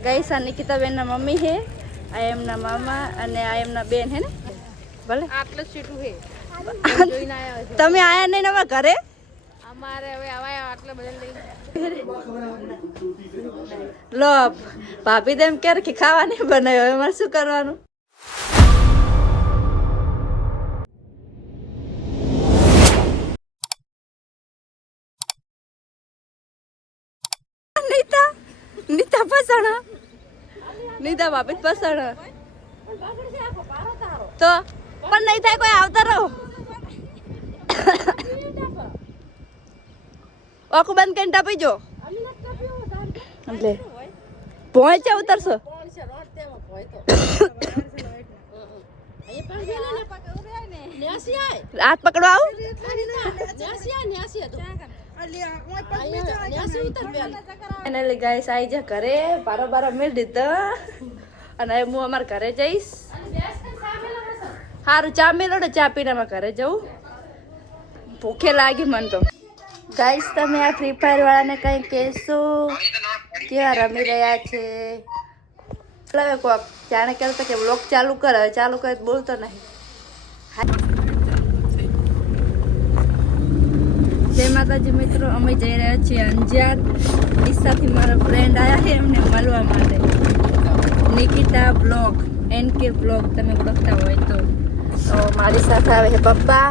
Guys आ Nikita Ben ना mummy है, आ एमना मामा અને આ એમના બેન હે ને ભલે આટલું સીટું હે જોઈને આયા છો તમે આયા નહીં ને ઘરે અમારે હવે આવા આટલા બધા લઈ લો ભાભી તેમ કે કે ખાવા નહીં બનાવ્યો હવે મારે શું કરવાનું નીતા પસણા નીતા બાપી પસણા તો પણ નહીં થાય કોઈ આવતા રહો ઓકુ બંધ કરીને ટાપી જો એટલે પહોંચે ઉતરશો હાથ પકડો આવું ફાઇનલી ગાઈસ આઈ જા ઘરે બારો મેળ દીધો અને હું અમારા ઘરે જઈશ સારું ચા મેલો ને ચા પીને અમારા ઘરે જવું ભૂખે લાગી મને તો ગાઈસ તમે આ ફ્રી ફાયર વાળાને કઈ કહેશો કેવા રમી રહ્યા છે એટલે કોક જાણે કહેતો કે વ્લોગ ચાલુ કરે ચાલુ કરે બોલતો નહીં જય માતાજી મિત્રો અમે જઈ રહ્યા છીએ અંજાર ડીસાથી મારા ફ્રેન્ડ આવ્યા છે એમને મળવા માટે નિકિતા બ્લોગ NK બ્લોગ તમે ઓળખતા હોય તો મારી સાથે આવે છે પપ્પા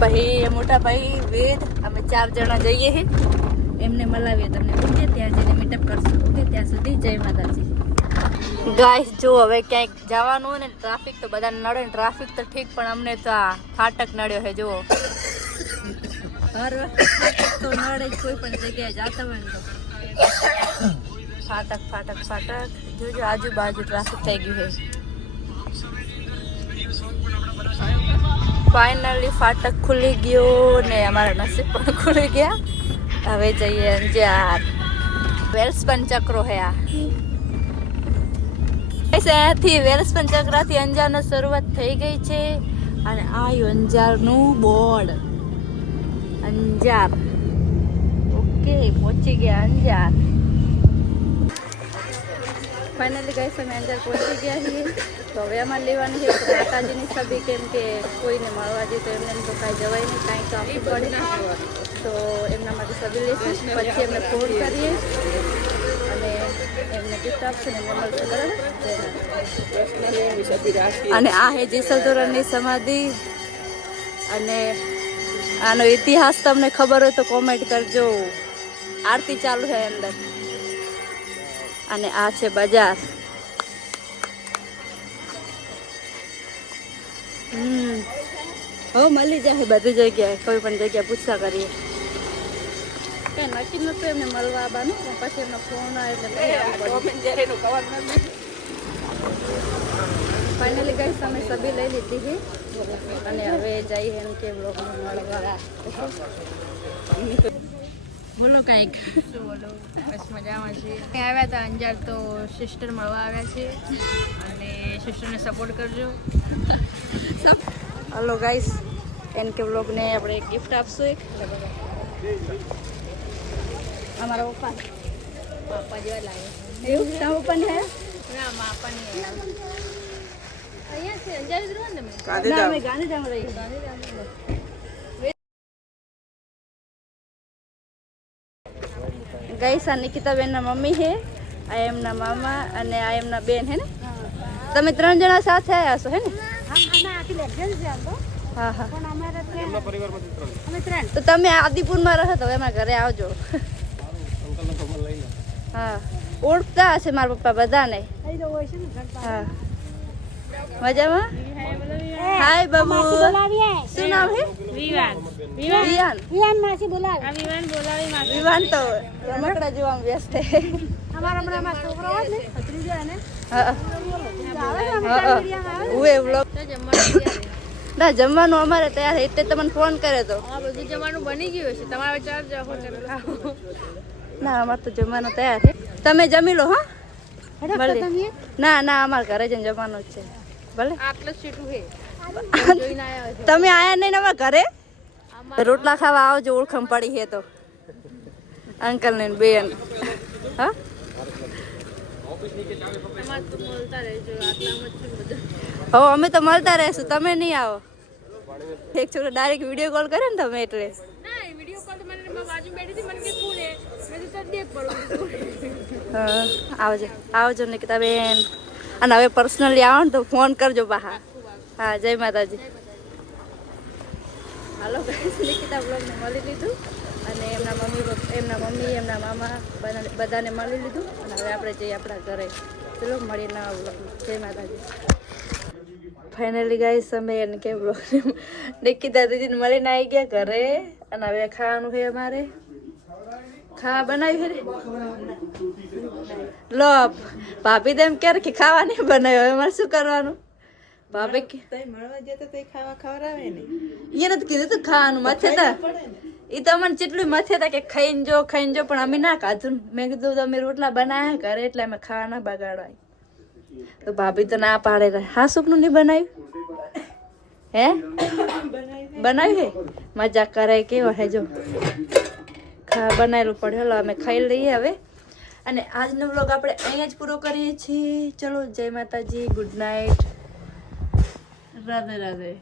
ભાઈ મોટા ભાઈ વેદ અમે 4 જણા જઈએ છે એમને મળાવીએ તમને ઓકે ત્યાં જઈને મીટઅપ કરશું ઓકે ત્યાં સુધી જય માતાજી ગાઈસ જો હવે ક્યાંક જવાનું હોય ને ટ્રાફિક તો બધા નડે ને ટ્રાફિક તો ઠીક પણ અમને તો આ ફાટક નડ્યો છે જુઓ હર વખત તો નડે કોઈ પણ જગ્યાએ જતા હોય ને તો ફાટક જોજો આજુબાજુ ટ્રાફિક થઈ ગયું છે ફાઇનલી ફાટક ખુલી ગયો ને અમારા નસીબ પણ ખુલી ગયા હવે જઈએ અંજાર વેલ્સપન ચક્રો હે આ અહીંયાથી વેલ્સપન ચક્રથી અંજારની શરૂઆત થઈ ગઈ છે અને આ અંજારનું બોર્ડ અંજાર ઓકે પહોંચી ગયા અંજાર ફાઇનલી ગાઈસ અમે અંજાર પહોંચી ગયા છીએ તો હવે અમારે લેવાની છે માતાજીની સભી કેમ કે કોઈને મળવા જઈએ તો એમને તો કાંઈ જવાય નહીં કાંઈ તો આપવું પડે તો એમના માટે સભી લઈશું પછી એમને ફોન કરીએ અને એમને ગિફ્ટ આપશે ને એમને મળશે બરાબર અને આ હે જેસલતોરણની સમાધિ અને આનો ઇતિહાસ તમને ખબર હોય તો કોમેન્ટ કરજો આરતી ચાલુ છે અંદર અને આ છે બજાર હવે મળી જાય બધી જગ્યાએ કોઈ પણ જગ્યાએ પૂછતા કરીએ કઈ નક્કી નતું એમને મળવા આવવાનું પછી એમનો ફોન આવે એટલે ફાઇનલી ગઈ તમે સભી લઈ લીધી છે અને હવે જઈએ એમ કે બ્લોગમાં મળવા બોલો કાંઈક બોલો બસ મજામાં છીએ આવ્યા હતા અંજાર તો સિસ્ટર મળવા આવ્યા છે અને સિસ્ટરને સપોર્ટ કરજો હલો ગાઈસ NK બ્લોગને આપણે એક ગિફ્ટ આપશું એક અમારા પપ્પા જેવા લાગે એવું તારા પપ્પાને હે ના માપાની અહીંયા છે અંજાર જ રહો ને તમે અમે ગાંધીધામ રહીએ ગાંધીધામ ગાઈસ આ નિકિતા બેન ના મમ્મી છે આ એમના મામા અને આ એમના બેન હે ને તમે 3 જણા સાથે આવ્યા છો હે ને હા હા તો તમે આદિપુરમાં રહો તો એમાં ઘરે આવજો હા ઓળખતા હશે મારા પપ્પા બધાને હા મજામાં હાય બાબુ શું નામ હે વિવાન માસી બોલાવે વિવાન તો રમકડા જોવા વ્યસ્ત છે અમારા હમણાં છોકરો હોય ને ભત્રીજો ને ઉવે વ્લોગ ના જમવાનું અમારે તૈયાર એટલે તમને ફોન કર્યો તો બધું જમવાનું બની ગયું છે તમારે ચાર ના અમારે તો જમવાનું તૈયાર છે તમે જમી લો હા ના ના અમારા ઘરે જઈને જમવાનું જ છે ભલે આટલું સીટું છે તમે આયા નહીં ને અમારા ઘરે રોટલા ખાવા આવજો ઓળખમ પડી છે તો અંકલ ને બેન હા હો અમે તો મળતા રહેશું, તમે નહીં આવો. એક છોકરો ડાયરેક્ટ વિડીયો કોલ કરે ને તમે એટલે હા આવજો આવજો નિકિતા બેન. અને હવે પર્સનલી આવો ને તો ફોન કરજો બહાર. હા જય માતાજી. હાલો નિકિતા બ્લોગને મળી લીધું અને એમના મમ્મી એમના મામા બધાને મળી લીધું અને હવે આપણે જઈએ આપણા ઘરે. ચલો મળીએ નવા બ્લોગમાં. જય માતાજી. ફાઇનલી ગાઈસ અમે એને કે બ્લોગ નિકિતા દીદીને મળીને આવી ગયા ઘરે અને હવે ખાવાનું છે અમારે. ખાવા બનાવ્યું છે લો ભાભી તો એમ કે ખાવા નહીં બનાવ્યું, હવે મારે શું કરવાનું? ભાભી કે મળવા જતા તો ખાવા ખવડાવે ને, એને તો કીધું તું ખાવાનું મથે તા. એ તો મને જેટલું મથે તા કે ખાઈને જો પણ અમે ના ખાધું. મેં કીધું તમે રોટલા બનાવ્યા કરે એટલે અમે ખાવા ના બગાડવાય. તો ભાભી તો ના પાડે. હા સુખનું નહીં બનાવ્યું હે? બનાવ્યું હે? મજાક કરે કેવો હે જો. બનાવેલું પડે. હલો અમે ખાઈ લઈએ હવે અને આજનો વ્લોગ આપણે અહીંયા જ પૂરો કરીએ છીએ. ચલો જય માતાજી, ગુડ નાઇટ, રાધે રાધે.